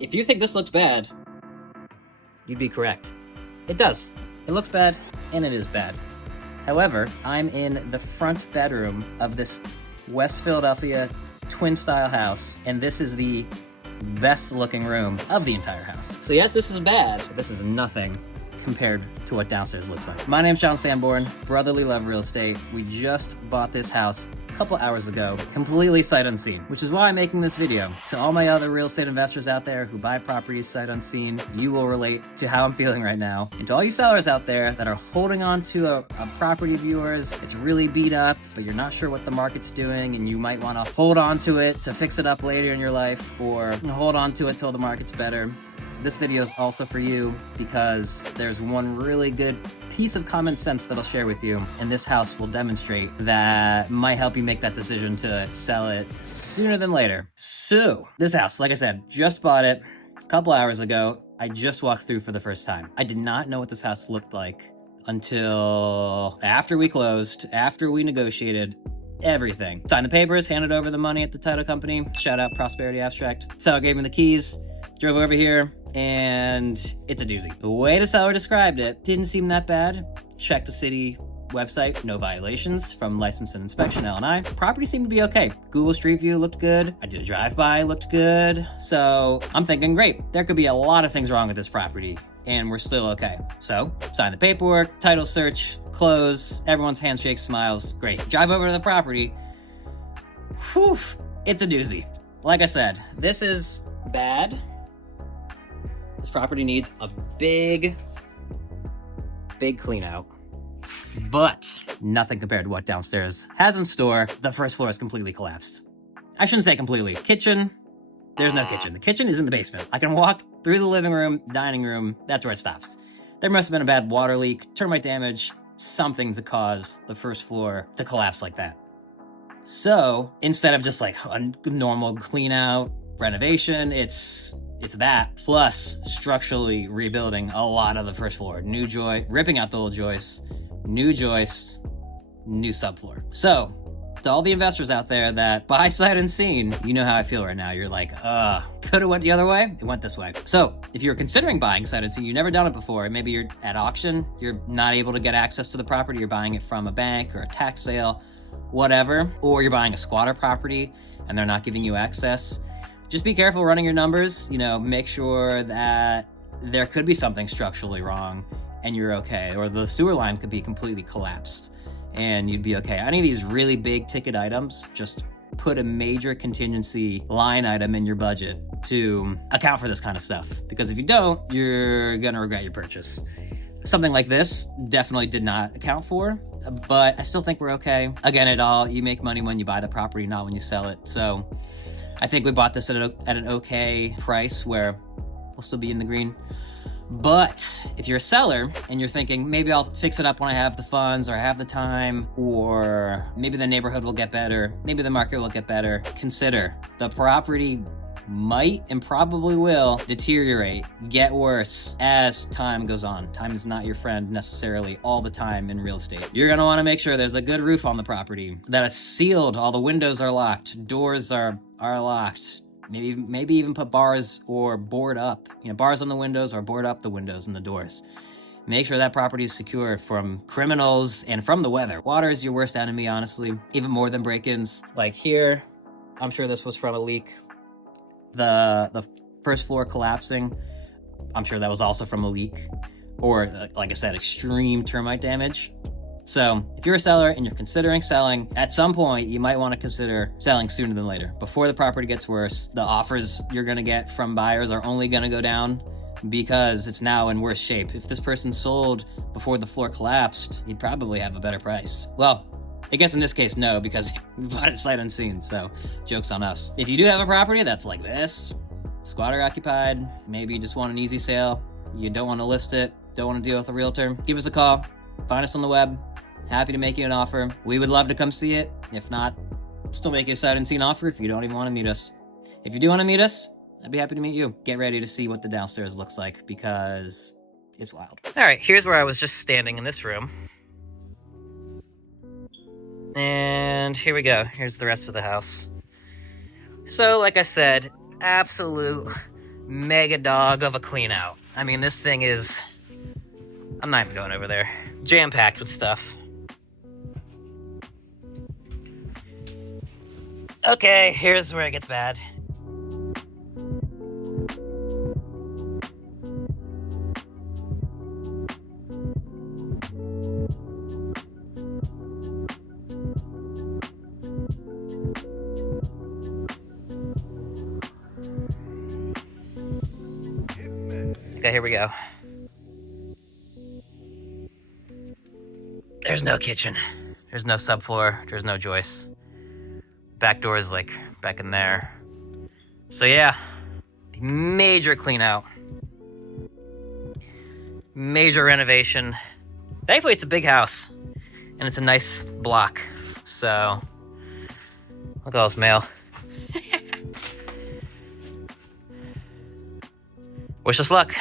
If you think this looks bad, you'd be correct. It does. It looks bad, and it is bad. However, I'm in the front bedroom of this West Philadelphia twin-style house, and this is the best-looking room of the entire house. So yes, this is bad, but this is nothing compared to what downstairs looks like. My name's John Sanborn, Brotherly Love Real Estate. We just bought this house a couple hours ago, completely sight unseen, which is why I'm making this video. To all my other real estate investors out there who buy properties sight unseen, you will relate to how I'm feeling right now. And to all you sellers out there that are holding on to a property of yours, it's really beat up, but you're not sure what the market's doing, and you might want to hold on to it to fix it up later in your life, or hold on to it till the market's better. This video is also for you because there's one really good piece of common sense that I'll share with you, and this house will demonstrate that might help you make that decision to sell it sooner than later. So, this house, like I said, just bought it a couple hours ago. I just walked through for the first time. I did not know what this house looked like until after we closed, after we negotiated everything. Signed the papers, handed over the money at the title company. Shout out Prosperity Abstract. Seller gave me the keys, drove over here, and it's a doozy. The way the seller described it didn't seem that bad. Checked the city website, no violations from license and inspection, L&I. Property seemed to be okay. Google Street View looked good. I did a drive-by, looked good. So I'm thinking, great, there could be a lot of things wrong with this property, and we're still okay. So, sign the paperwork, title search, close, everyone's handshake, smiles, great. Drive over to the property. Whew, it's a doozy. Like I said, this is bad. This property needs a big clean out, but nothing compared to what downstairs has in store. The first floor is completely collapsed. I shouldn't say completely. Kitchen, there's no kitchen. The kitchen is in the basement. I can walk through the living room, dining room, that's where it stops. There must have been a bad water leak, termite damage, something to cause the first floor to collapse like that. So instead of just like a normal clean out renovation, it's that plus structurally rebuilding a lot of the first floor. New joist, ripping out the old joists, new joists, new subfloor. So to all the investors out there that buy sight unseen, you know how I feel right now. You're like, could've went the other way, it went this way. So if you're considering buying sight unseen, you've never done it before, maybe you're at auction, you're not able to get access to the property, you're buying it from a bank or a tax sale, whatever, or you're buying a squatter property and they're not giving you access. Just be careful running your numbers, make sure that there could be something structurally wrong and you're okay, or the sewer line could be completely collapsed and you'd be okay. Any of these really big ticket items, just put a major contingency line item in your budget to account for this kind of stuff, because if you don't, you're gonna regret your purchase. Something like this definitely did not account for, but I still think we're okay. Again, you make money when you buy the property, not when you sell it. So I think we bought this at an okay price where we'll still be in the green. But if you're a seller and you're thinking, maybe I'll fix it up when I have the funds or I have the time, or maybe the neighborhood will get better, maybe the market will get better, consider the property might and probably will deteriorate, get worse as time goes on. Time is not your friend necessarily all the time in real estate. You're gonna wanna make sure there's a good roof on the property, that it's sealed, all the windows are locked, doors are locked. Maybe even put bars or board up, bars on the windows or board up the windows and the doors. Make sure that property is secure from criminals and from the weather. Water is your worst enemy, honestly, even more than break-ins. Like here, I'm sure this was from a leak. The first floor collapsing, I'm sure that was also from a leak, or like I said, extreme termite damage. So if you're a seller and you're considering selling, at some point you might want to consider selling sooner than later. Before the property gets worse, the offers you're going to get from buyers are only going to go down because it's now in worse shape. If this person sold before the floor collapsed, he'd probably have a better price. Well, I guess in this case, no, because we bought it sight unseen, so joke's on us. If you do have a property that's like this, squatter occupied, maybe you just want an easy sale, you don't want to list it, don't want to deal with a realtor, give us a call, find us on the web, happy to make you an offer. We would love to come see it. If not, still make you a sight unseen offer if you don't even want to meet us. If you do want to meet us, I'd be happy to meet you. Get ready to see what the downstairs looks like because it's wild. All right, here's where I was just standing in this room. And here we go. Here's the rest of the house. So, like I said, absolute mega dog of a clean out. I mean, this thing is, I'm not even going over there, jam-packed with stuff. Okay, here's where it gets bad. Okay, here we go. There's no kitchen. There's no subfloor. There's no joists. Back door is like back in there. So yeah, major clean out. Major renovation. Thankfully it's a big house and it's a nice block. So look at all this mail. Wish us luck.